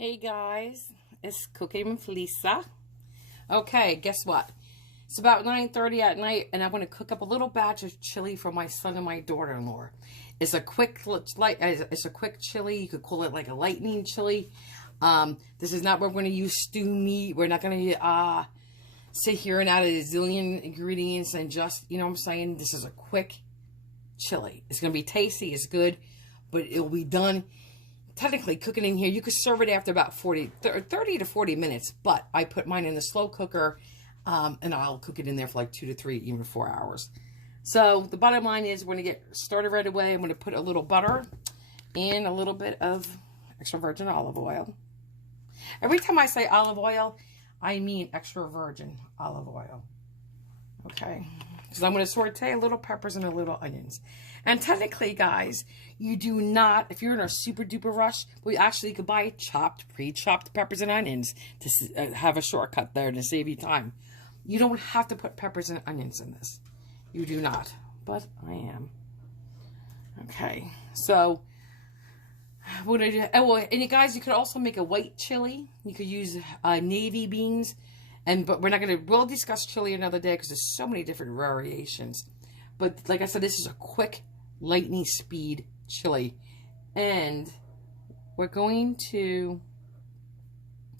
Hey guys, it's Cooking with Lisa. Okay, guess what? It's about 9:30 at night, and I'm going to cook up a little batch of chili for my son and my daughter-in-law. It's a quick chili. You could call it like a lightning chili. This is not where we're going to use stew meat. We're not going to sit here and add a zillion ingredients and just, you know what I'm saying? This is a quick chili. It's going to be tasty. It's good, but it'll be done. Technically, cooking in here, you could serve it after about 30 to 40 minutes, but I put mine in the slow cooker, and I'll cook it in there for like 2 to 3, even 4 hours. So the bottom line is we're going to get started right away. I'm going to put a little butter and a little bit of extra virgin olive oil. Every time I say olive oil, I mean extra virgin olive oil. Okay. Because I'm going to saute a little peppers and a little onions. And technically, guys, you do not, if you're in a super duper rush, we actually could buy pre-chopped peppers and onions to have a shortcut there to save you time. You don't have to put peppers and onions in this. You do not. But I am. Okay. So, what I do, and you guys, you could also make a white chili. You could use navy beans. But we'll discuss chili another day because there's so many different variations. But like I said, this is a quick, lightning speed chili. And we're going to,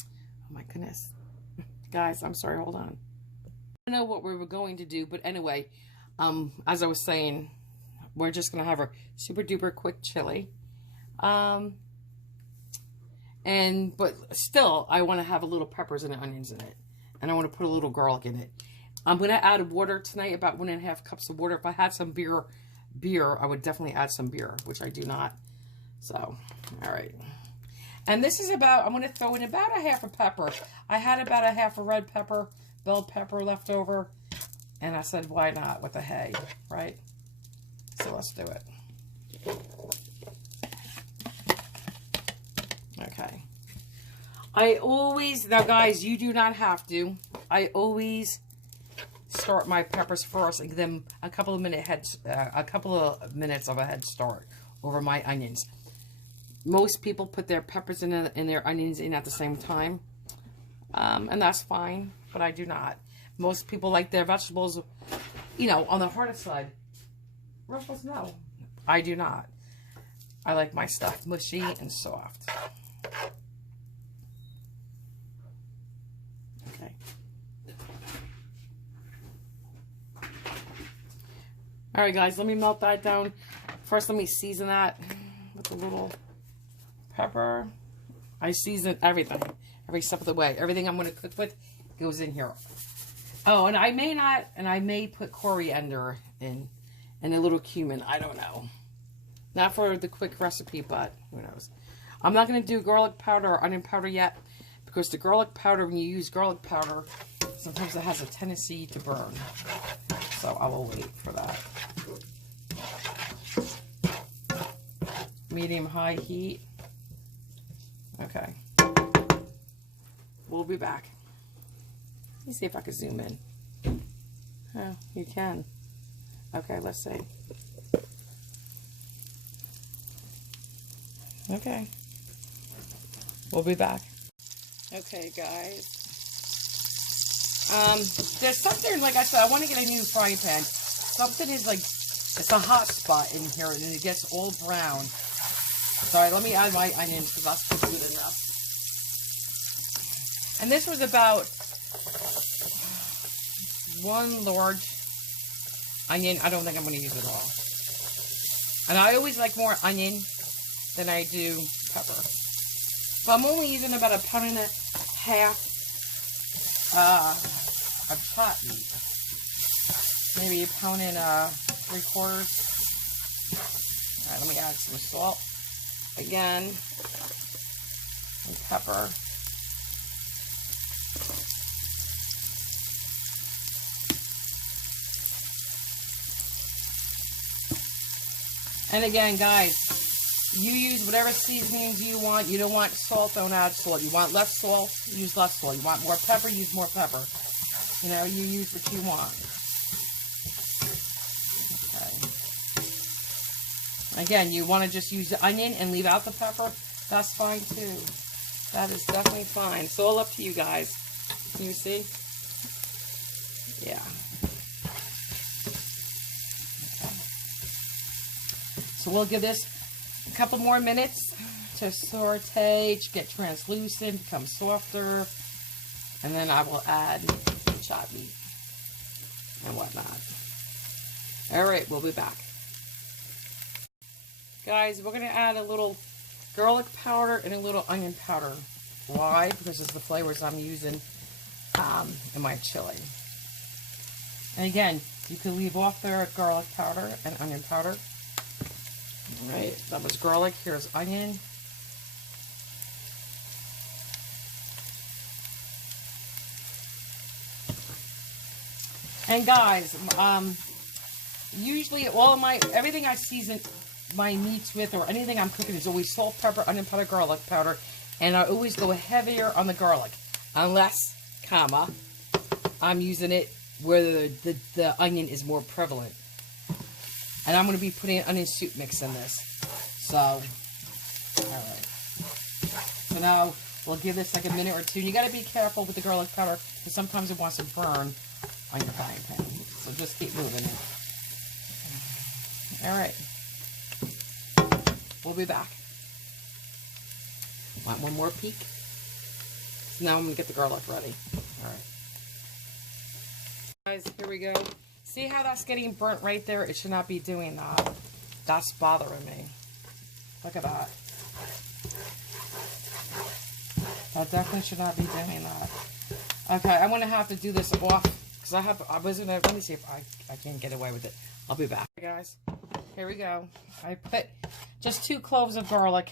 oh my goodness. Guys, I'm sorry, hold on. I don't know what we were going to do, but anyway, as I was saying, we're just going to have a super duper quick chili. But still, I want to have a little peppers and onions in it. And I want to put a little garlic in it. I'm going to add water tonight, about 1.5 cups of water. If I had some beer, I would definitely add some beer, which I do not. So, all right. And this is about, I'm going to throw in about a half a pepper. I had about a half a red pepper, bell pepper left over. And I said, why not with the hay, right? So let's do it. Okay. Now guys, you do not have to. I always start my peppers first and give them a couple of minutes of a head start over my onions. Most people put their peppers in their onions in at the same time. And that's fine, but I do not. Most people like their vegetables, you know, on the harder side. Ruffles, no. I do not. I like my stuff mushy and soft. Alright guys, let me melt that down. First, let me season that with a little pepper. I season everything, every step of the way. Everything I'm going to cook with goes in here. Oh, and I may put coriander in and a little cumin. I don't know. Not for the quick recipe, but who knows. I'm not going to do garlic powder or onion powder yet, because the garlic powder, when you use garlic powder, sometimes it has a tendency to burn. So I will wait for that. Medium-high heat. Okay. We'll be back. Let me see if I can zoom in. Oh, you can. Okay, let's see. Okay. We'll be back. Okay, guys. There's something, like I said, I want to get a new frying pan. Something is like, it's a hot spot in here, and it gets all brown. Sorry, let me add my onions, because that's good enough. And this was about 1 large onion. I don't think I'm going to use it all. And I always like more onion than I do pepper. So I'm only using about 1.5 pounds of pot meat. Maybe 1.75 pounds. Alright, let me add some salt again, and pepper. And again, guys, you use whatever seasonings you want. You don't want salt, don't add salt. You want less salt, use less salt. You want more pepper, use more pepper. You know, you use what you want. Okay. Again, you want to just use the onion and leave out the pepper. That's fine too. That is definitely fine. It's all up to you guys. Can you see? Yeah. Okay. So we'll give this a couple more minutes to saute, to get translucent, become softer. And then I will add the chopped meat and whatnot. All right, we'll be back. Guys, we're going to add a little garlic powder and a little onion powder. Why? Because it's the flavors I'm using in my chili. And again, you can leave off there garlic powder and onion powder. All right, that was garlic. Here's onion. And guys, usually everything I season my meats with or anything I'm cooking is always salt, pepper, onion powder, garlic powder. And I always go heavier on the garlic. Unless, I'm using it where the onion is more prevalent. And I'm going to be putting an onion soup mix in this. So, alright. So now, we'll give this like a minute or two. And you got to be careful with the garlic powder, because sometimes it wants to burn on your frying pan. So just keep moving it. Alright. We'll be back. Want one more peek? So now I'm going to get the garlic ready. Alright. Guys, here we go. See how that's getting burnt right there? It should not be doing that. That's bothering me. Look at that. That definitely should not be doing that. Okay, I'm going to have to do this off. Because let me see if I can get away with it. I'll be back. Hey guys, here we go. I put just 2 cloves of garlic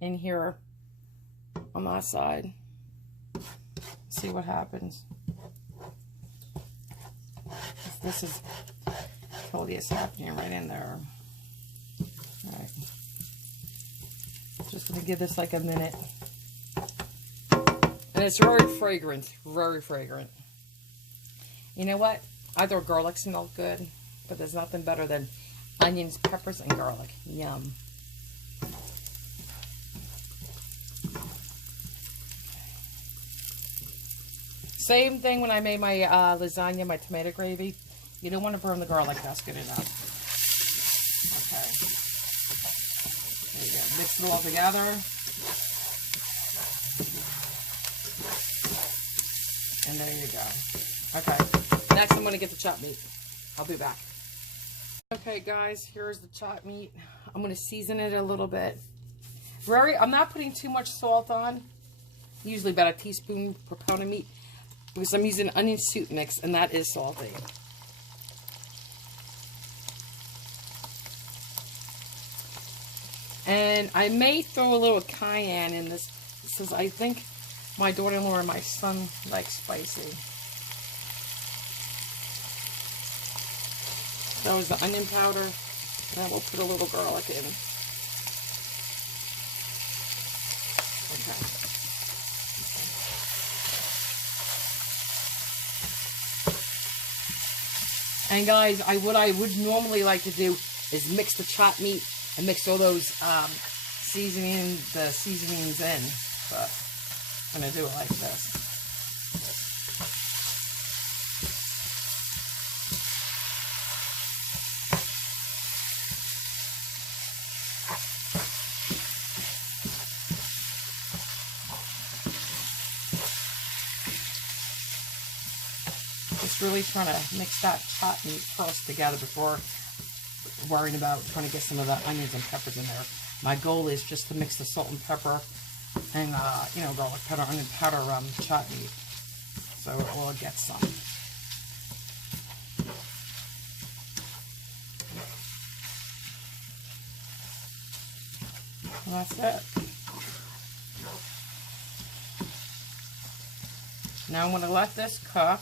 in here on that side. See what happens. This is totally happening right in there. Alright. Just going to give this like a minute. And it's very fragrant. Very fragrant. You know what? I throw garlic smell good, but there's nothing better than onions, peppers, and garlic. Yum. Same thing when I made my lasagna, my tomato gravy. You don't want to burn the garlic. That's good enough. Okay. There you go. Mix it all together. And there you go. Okay. Next, I'm going to get the chopped meat. I'll be back. Okay, guys. Here's the chopped meat. I'm going to season it a little bit. I'm not putting too much salt on. Usually about a teaspoon per pound of meat. Because I'm using onion soup mix, and that is salty. And I may throw a little cayenne in this, since I think my daughter-in-law and my son like spicy. That was the onion powder, and then we'll put a little garlic in. Okay. And guys, what I would normally like to do is mix the chopped meat and mix all those seasonings in. But I'm going to do it like this. Just really trying to mix that chopped meat first together before worrying about trying to get some of the onions and peppers in there. My goal is just to mix the salt and pepper and, you know, garlic powder, onion powder, chopped meat. So we'll get some. And that's it. Now I'm going to let this cook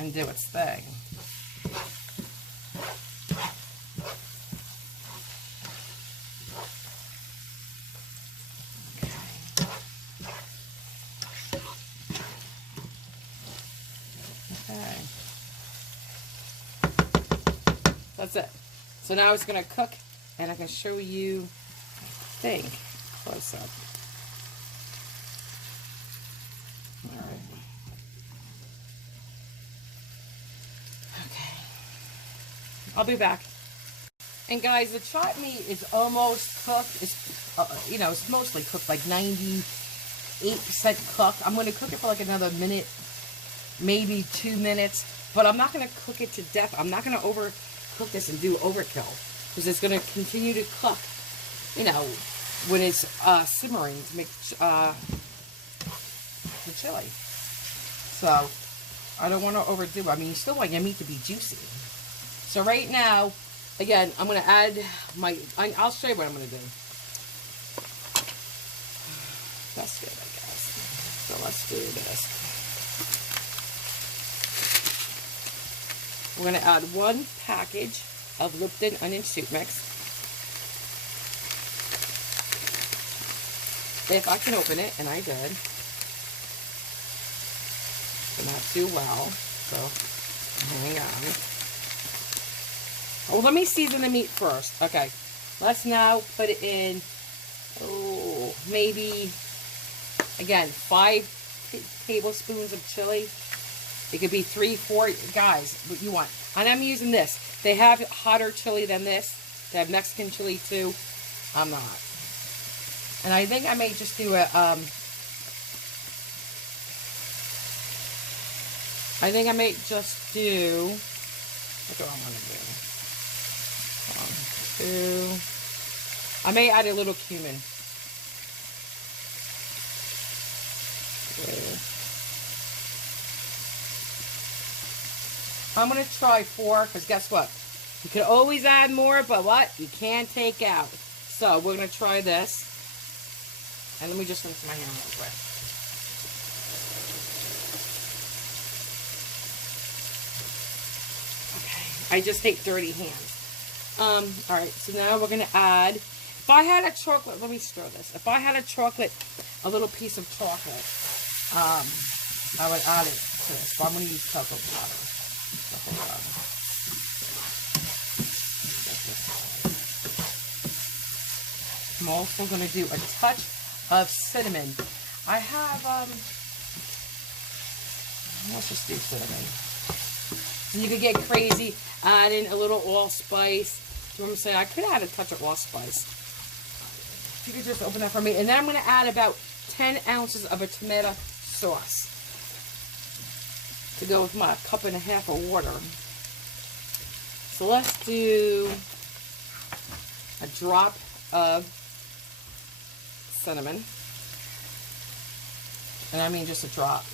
and do its thing. Okay. That's it. So now it's going to cook, and I can show you, I think, close up. All right. Okay. I'll be back. And guys, the chopped meat is almost cooked. It's, you know, it's mostly cooked, like 98% cooked. I'm going to cook it for like another minute, maybe 2 minutes. But I'm not going to cook it to death. I'm not going to overcook this and do overkill. Because it's going to continue to cook, you know, when it's simmering to make the chili. So, I don't want to overdo it. I mean, you still want your meat to be juicy. So right now, again, I'm going to add my, I'll show you what I'm going to do. That's good, I guess. So let's do this. We're going to add 1 package of Lipton Onion Soup mix. If I can open it, and I did. But not too well, so hang on. Oh, let me season the meat first. Okay, let's now put it in, oh, maybe, again, 5 tablespoons of chili. It could be 3, 4, guys, what you want. And I'm using this. They have hotter chili than this. They have Mexican chili too. I'm not. And I think I may just do a, I think I may just do, what do I want to do? 1, 2. I may add a little cumin. 3. I'm going to try 4, because guess what? You can always add more, but what? You can't take out. So we're going to try this. And let me just rinse my hand real quick. Okay, I just hate dirty hands. Alright, so now we're going to add, if I had a chocolate, let me stir this. If I had a chocolate, a little piece of chocolate, I would add it to this. But I'm going to use cocoa powder. I'm also going to do a touch of cinnamon. I have, let's just do cinnamon. So you could get crazy, add in a little allspice. You know what I'm saying? I could add a touch of allspice. You could just open that for me. And then I'm going to add about 10 ounces of a tomato sauce to go with my 1.5 cups of water. So let's do a drop of cinnamon. And I mean just a drop.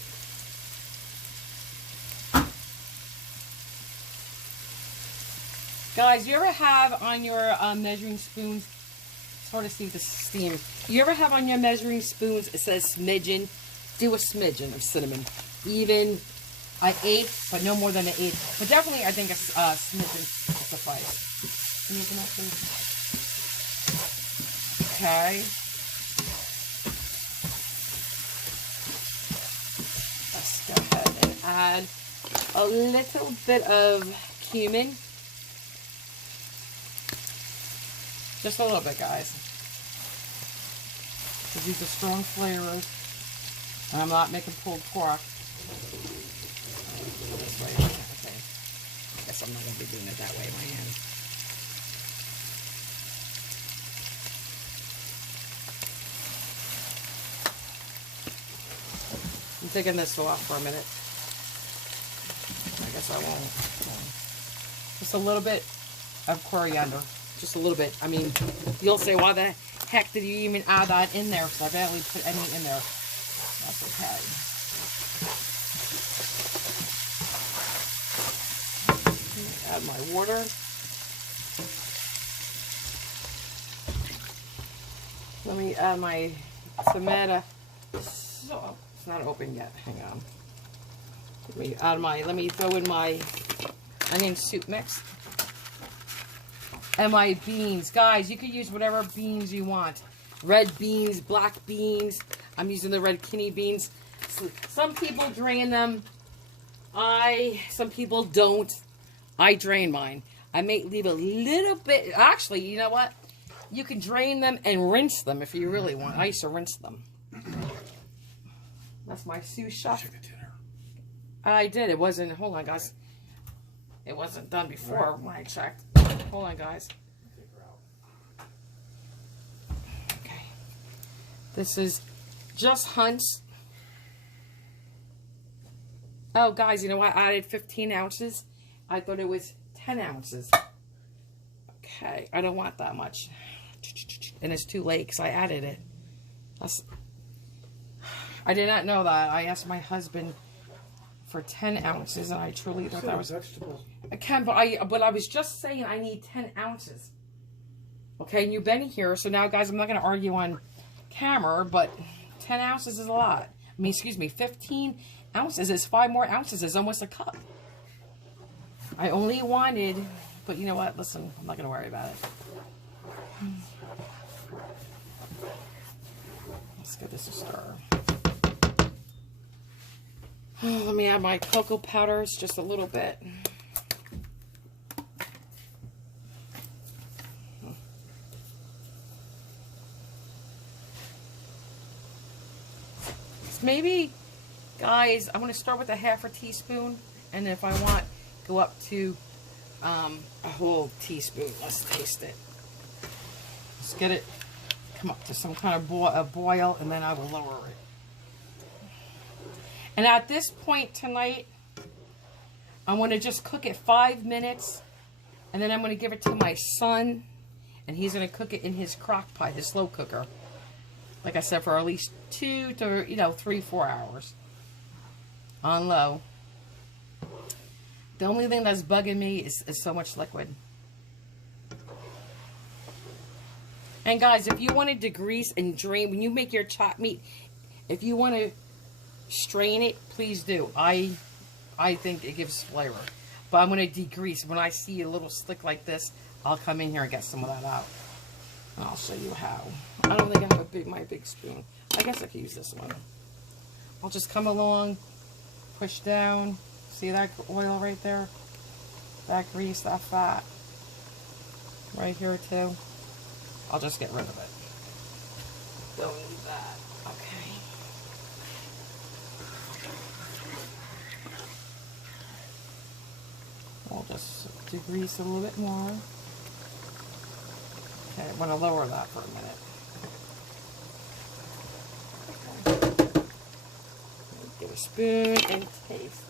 Guys, you ever have on your measuring spoons, it's hard to see the steam. You ever have on your measuring spoons, it says smidgen? Do a smidgen of cinnamon. Even an 1/8, but no more than an 1/8. But definitely, I think a smidgen will suffice. Can you open that, please? Okay. Let's go ahead and add a little bit of cumin. Just a little bit, guys. Because these are strong flavors. And I'm not making pulled pork. This way. Okay. I guess I'm not going to be doing it that way in my hand. I'm taking this off for a minute. I guess I won't. Just a little bit of coriander. Just a little bit. I mean, you'll say, why the heck did you even add that in there? Because I barely put any in there. That's okay. Add my water. Let me add my tomato. So, it's not open yet. Hang on. Let me throw in my onion soup mix. And my beans. Guys, you can use whatever beans you want. Red beans, black beans. I'm using the red kidney beans. Some people drain them. Some people don't. I drain mine. I may leave a little bit. Actually, you know what? You can drain them and rinse them if you really want. I used to rinse them. That's my sous chef. Chicken dinner. I did. It wasn't, hold on, guys. It wasn't done before when I checked. Hold on, guys. Okay. This is just Hunt's. Oh, guys, you know what? I added 15 ounces. I thought it was 10 ounces. Okay, I don't want that much. And it's too late because I added it. I did not know that. I asked my husband for 10 ounces, and I truly thought that was vegetables. I can, but I was just saying I need 10 ounces. Okay, and you've been here, so now, guys, I'm not going to argue on camera, but 10 ounces is a lot. I mean, excuse me, 15 ounces is 5 more ounces. Is almost a cup. I only wanted, but you know what? Listen, I'm not going to worry about it. Let's give this a stir. Let me add my cocoa powders just a little bit. Maybe, guys, I'm going to start with a half a teaspoon, and if I want, go up to a whole teaspoon. Let's taste it. Let's get it come up to some kind of boil, and then I will lower it. And at this point tonight, I'm going to just cook it 5 minutes, and then I'm going to give it to my son, and he's going to cook it in his crock pot, his slow cooker. Like I said, for at least 2 to, 3, 4 hours on low. The only thing that's bugging me is so much liquid. And guys, if you wanted to degrease and drain, when you make your chopped meat, if you want to strain it, please do. I think it gives flavor. But I'm going to degrease. When I see a little slick like this, I'll come in here and get some of that out. And I'll show you how. I don't think I have my big spoon. I guess I could use this one. I'll just come along, push down. See that oil right there? That grease, that fat. Right here too. I'll just get rid of it. Don't need that. Okay. I'll just degrease a little bit more. Okay, I'm going to lower that for a minute. Okay. Get a spoon and taste.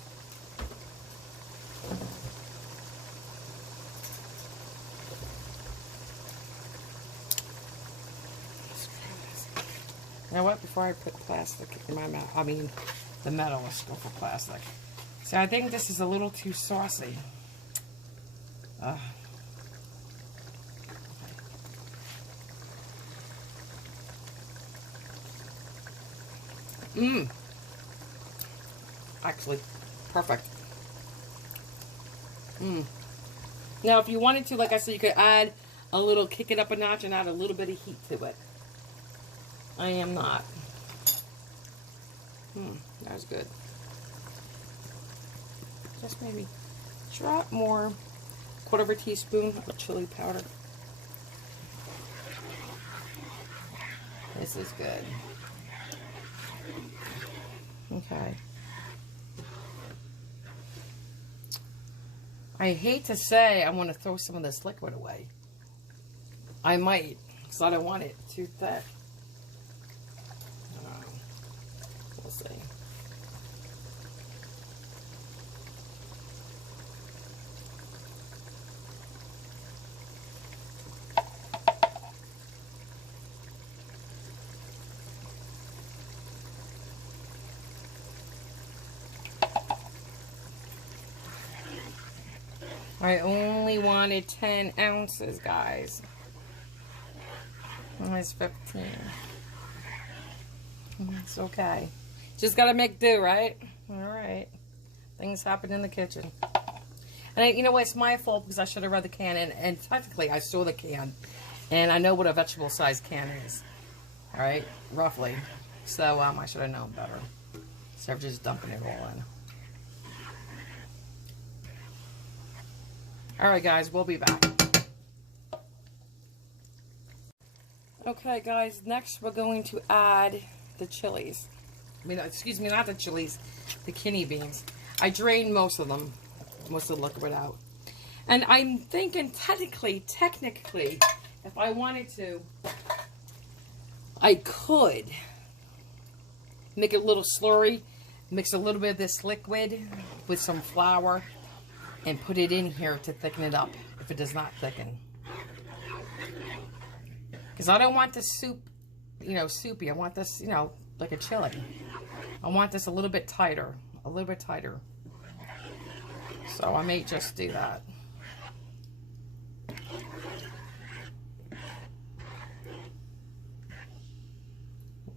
You know what? Before I put plastic in my mouth, I mean the metal, let's go for plastic. See, I think this is a little too saucy. Actually, perfect. Now, if you wanted to, like I said, you could add a little, kick it up a notch and add a little bit of heat to it. I am not. That was good. Just maybe drop more, 1/4 teaspoon of chili powder. This is good. Okay. I hate to say I want to throw some of this liquid away. I might, because I don't want it too thick. We'll see. I only wanted 10 ounces, guys. It's 15. It's okay. Just gotta make do, right? Alright. Things happen in the kitchen. And you know what? It's my fault because I should have read the can. And technically, I saw the can. And I know what a vegetable size can is. Alright? Roughly. So, I should have known better. Instead of just dumping it all in. Alright, guys. We'll be back. Okay, guys, next we're going to add the chilies. I mean, excuse me, not the chilies, the kidney beans. I drained most of them, most of the liquid out. And I'm thinking technically, if I wanted to, I could make it a little slurry, mix a little bit of this liquid with some flour, and put it in here to thicken it up if it does not thicken. Because I don't want this soup, you know, soupy. I want this, you know, like a chili. I want this a little bit tighter. A little bit tighter. So I may just do that.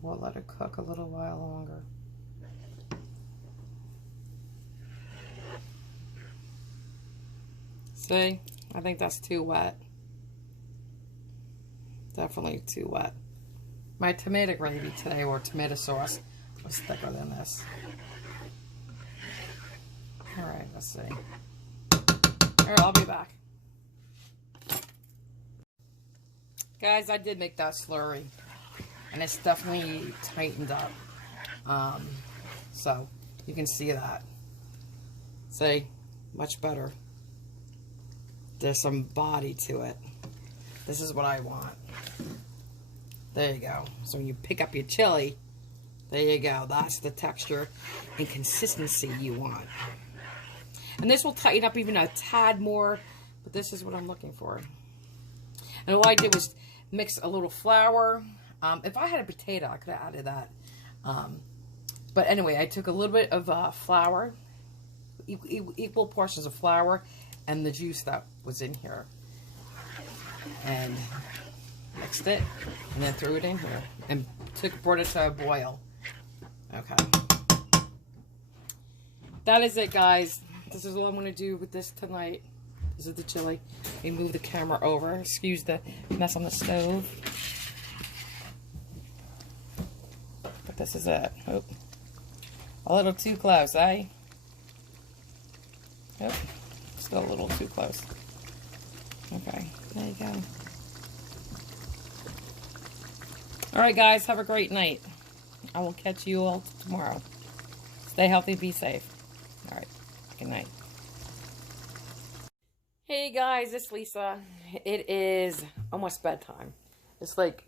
We'll let it cook a little while longer. See? I think that's too wet. Definitely too wet. My tomato gravy today, or tomato sauce, was thicker than this. Alright, let's see. Alright, I'll be back. Guys, I did make that slurry. And it's definitely tightened up. So, you can see that. See? Much better. There's some body to it. This is what I want. There you go. So when you pick up your chili, there you go. That's the texture and consistency you want. And this will tighten up even a tad more, but this is what I'm looking for. And what I did was mix a little flour. If I had a potato, I could have added that. But anyway, I took a little bit of flour, equal portions of flour, and the juice that was in here. And mixed it, and then threw it in here, and brought it to a boil. Okay. That is it, guys. This is all I'm going to do with this tonight. This is the chili. Let me move the camera over. Excuse the mess on the stove. But this is it. Oh. A little too close, eh? Yep. Still a little too close. Okay. There you go. Alright, guys. Have a great night. I will catch you all tomorrow. Stay healthy. Be safe. Alright. Good night. Hey, guys. It's Lisa. It is almost bedtime. It's like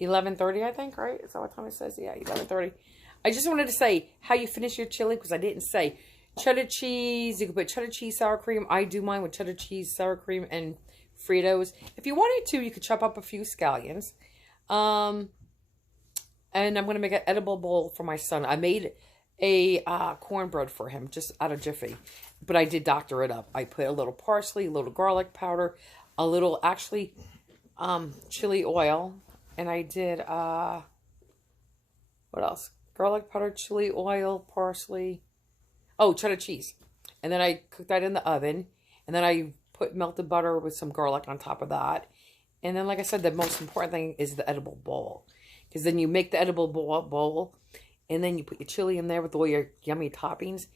11:30, I think, right? Is that what time it says? Yeah, 11:30. I just wanted to say how you finish your chili, because I didn't say. Cheddar cheese. You can put cheddar cheese, sour cream. I do mine with cheddar cheese, sour cream, and Fritos. If you wanted to, you could chop up a few scallions. And I'm going to make an edible bowl for my son. I made a cornbread for him, just out of Jiffy. But I did doctor it up. I put a little parsley, a little garlic powder, a little, actually, chili oil. And I did, what else? Garlic powder, chili oil, parsley. Oh, cheddar cheese. And then I cooked that in the oven. And then I put melted butter with some garlic on top of that. And then, like I said, the most important thing is the edible bowl. Because then you make the edible bowl, and then you put your chili in there with all your yummy toppings,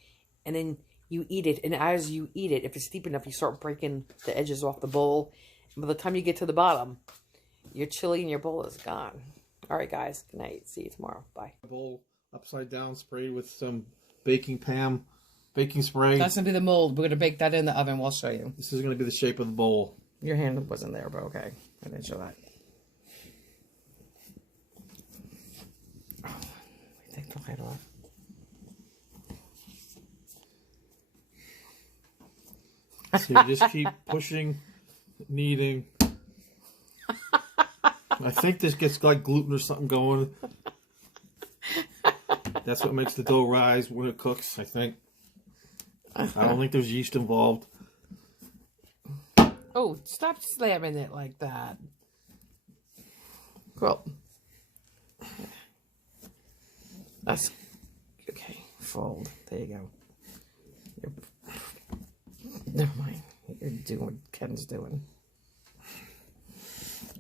and then you eat it. And as you eat it, if it's deep enough, you start breaking the edges off the bowl. And by the time you get to the bottom, your chili in your bowl is gone. All right, guys. Good night. See you tomorrow. Bye. Bowl upside down, sprayed with some baking spray. That's going to be the mold. We're going to bake that in the oven. We'll show you. This is going to be the shape of the bowl. Your hand wasn't there, but okay. I didn't show that. Take the light off. So you just keep pushing, kneading. I think this gets like gluten or something going. That's what makes the dough rise when it cooks, I think. I don't think there's yeast involved. Oh, stop slamming it like that. Cool. That's okay. Fold. There you go. Never mind. You're doing what Ken's doing.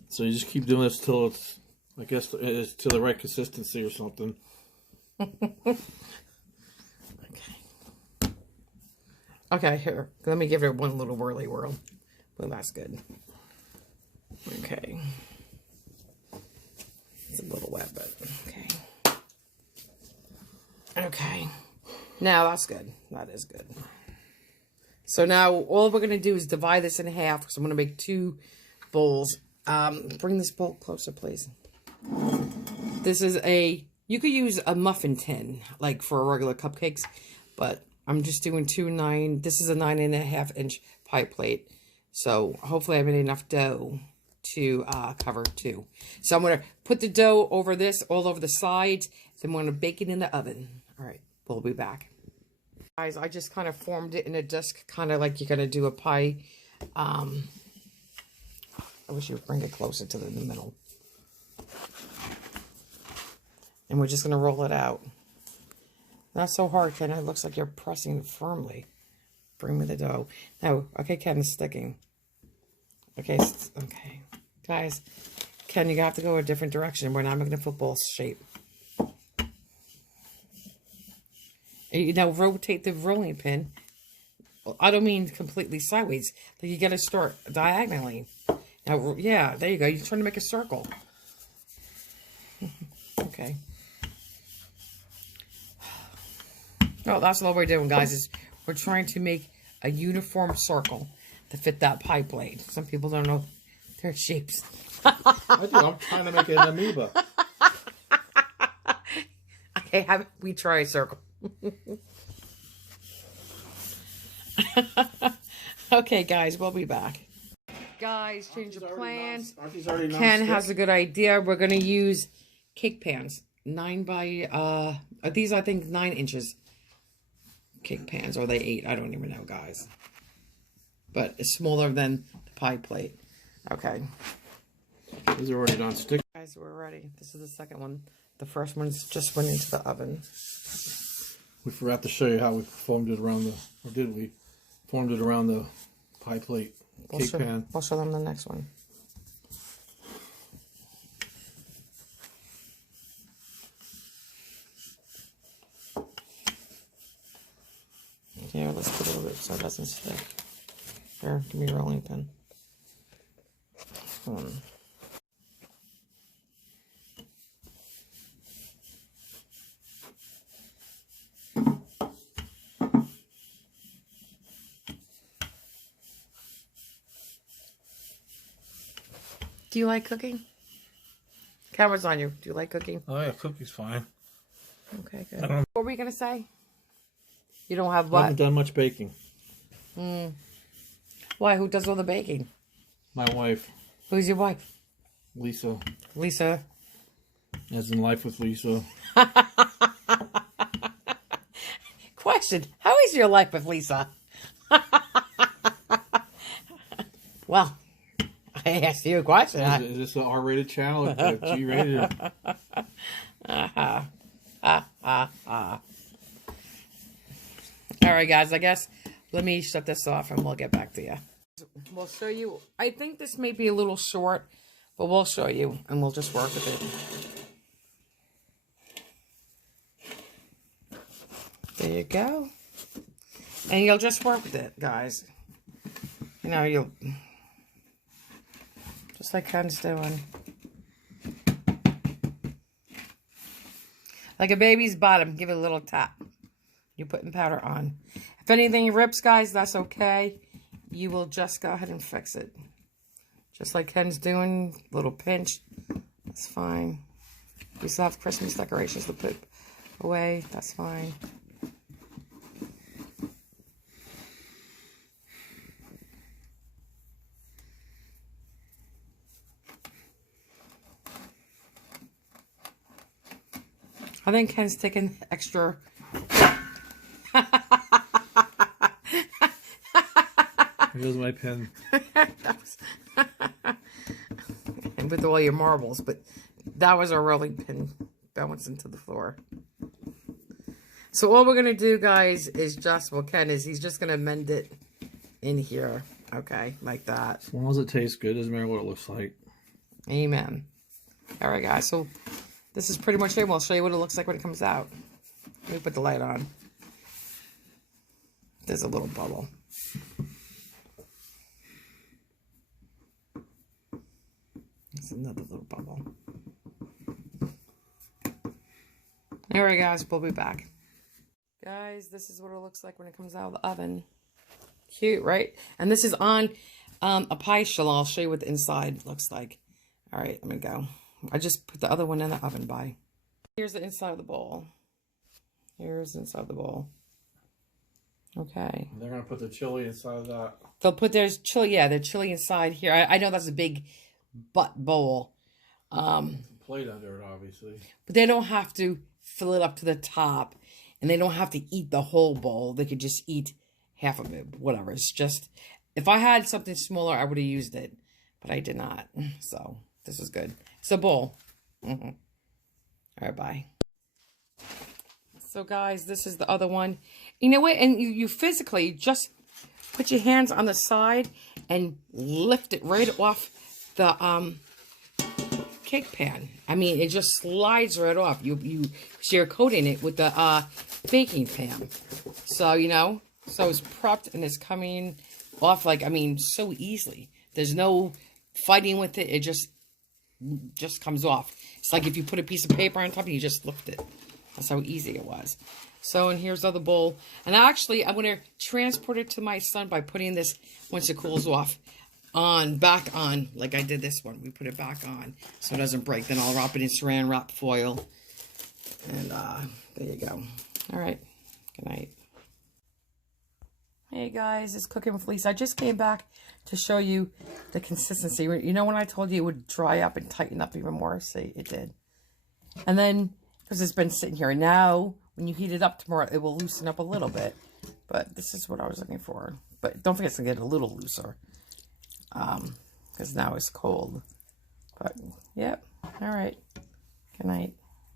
So you just keep doing this till it's, I guess, it's to the right consistency or something. Okay. Okay, here. Let me give it one little whirly whirl. Well, that's good. Okay. It's a little wet, but okay. Okay. Now that's good. That is good. So now all we're going to do is divide this in half because I'm going to make 2 bowls. Bring this bowl closer, please. This is you could use a muffin tin, like for regular cupcakes, but I'm just doing 2 this is a 9.5-inch pie plate. So hopefully I have enough dough to cover 2. So I'm going to put the dough over this, all over the sides. Then I'm going to bake it in the oven. All right, we'll be back. Guys, I just kind of formed it in a disc, kind of like you're going to do a pie. I wish you would bring it closer to the middle. And we're just going to roll it out. Not so hard, Ken. It looks like you're pressing it firmly. Bring me the dough. Now, okay, Ken, it's sticking. Okay, okay. Guys, Ken, you have to go a different direction. We're not making a football shape. You now rotate the rolling pin. I don't mean completely sideways. Like you got to start diagonally. Now, yeah, there you go. You're trying to make a circle. Okay. No, that's all we're doing, guys, is we're trying to make a uniform circle to fit that pie plate. Some people don't know their shapes. I do. I'm trying to make an amoeba. Okay, we try a circle. Okay, guys, we'll be back. Guys, change of plans. Ken has a good idea. We're going to use cake pans. 9 by, these I think 9 inches. Cake pans, or they 8. I don't even know, guys. But it's smaller than the pie plate. Okay. These are already non-stick. Guys, we're ready. This is the second one. The first one's just went into the oven. We forgot to show you how we formed it around the, or did we? Formed it around the pie plate cake pan. We'll show them the next one. Here, let's put a little bit so it doesn't stick. Here, give me a rolling pin. Do you like cooking? Camera's on you. Do you like cooking? Oh yeah, cooking's fine. Okay, good. What were we going to say? You don't have what? I haven't done much baking. Why? Who does all the baking? My wife. Who's your wife? Lisa. Lisa. As in Life with Lisa. Question. How is your life with Lisa? Well, I asked you a question. Is this an R-rated channel or G-rated? All right, guys. I guess let me shut this off and we'll get back to you. We'll show you. I think this may be a little short, but we'll show you and we'll just work with it. There you go. And you'll just work with it, guys. You know, you'll... Just like Ken's doing. Like a baby's bottom. Give it a little tap. You're putting powder on. If anything rips, guys, that's okay. You will just go ahead and fix it. Just like Ken's doing. Little pinch. That's fine. We still have Christmas decorations to put away. That's fine. I think Ken's taking extra. Here's my pen. And with all your marbles, but that was a rolling pin bouncing to the floor. So all we're going to do, guys, is just, well, Ken is, he's just going to mend it in here. Okay, like that. As long as it tastes good, doesn't matter what it looks like. Amen. All right, guys, so this is pretty much it. We'll show you what it looks like when it comes out. Let me put the light on. There's a little bubble. There's another little bubble. Alright guys, we'll be back. Guys, this is what it looks like when it comes out of the oven. Cute, right? And this is on a pie shell. I'll show you what the inside looks like. Alright, let me go. I just put the other one in the oven by. Here's the inside of the bowl. Here's the inside of the bowl. Okay. And they're going to put the chili inside of that. They'll put their chili, yeah, their chili inside here. I know that's a big butt bowl. Plate under it, obviously. But they don't have to fill it up to the top. And they don't have to eat the whole bowl. They could just eat half of it. Whatever. It's just, if I had something smaller, I would have used it. But I did not. So, this is good. It's a bowl. All right, bye. So, guys, this is the other one. You know what? And you physically just put your hands on the side and lift it right off the cake pan. I mean, it just slides right off. You're coating it with the baking pan. So, you know, so it's prepped and it's coming off like, I mean, so easily. There's no fighting with it. It just comes off. It's like if you put a piece of paper on top and you just lift it. That's how easy it was. So, and here's the other bowl. And actually, I'm going to transport it to my son by putting this, once it cools off, back on, like I did this one. We put it back on so it doesn't break. Then I'll wrap it in saran wrap foil. And there you go. All right. Good night. Hey guys, it's Cooking with Lisa. I just came back to show you the consistency. You know when I told you it would dry up and tighten up even more? See, it did. And then, because it's been sitting here, now when you heat it up tomorrow, it will loosen up a little bit. But this is what I was looking for. But don't forget to get a little looser. Because now it's cold. But, yep. All right. Good night.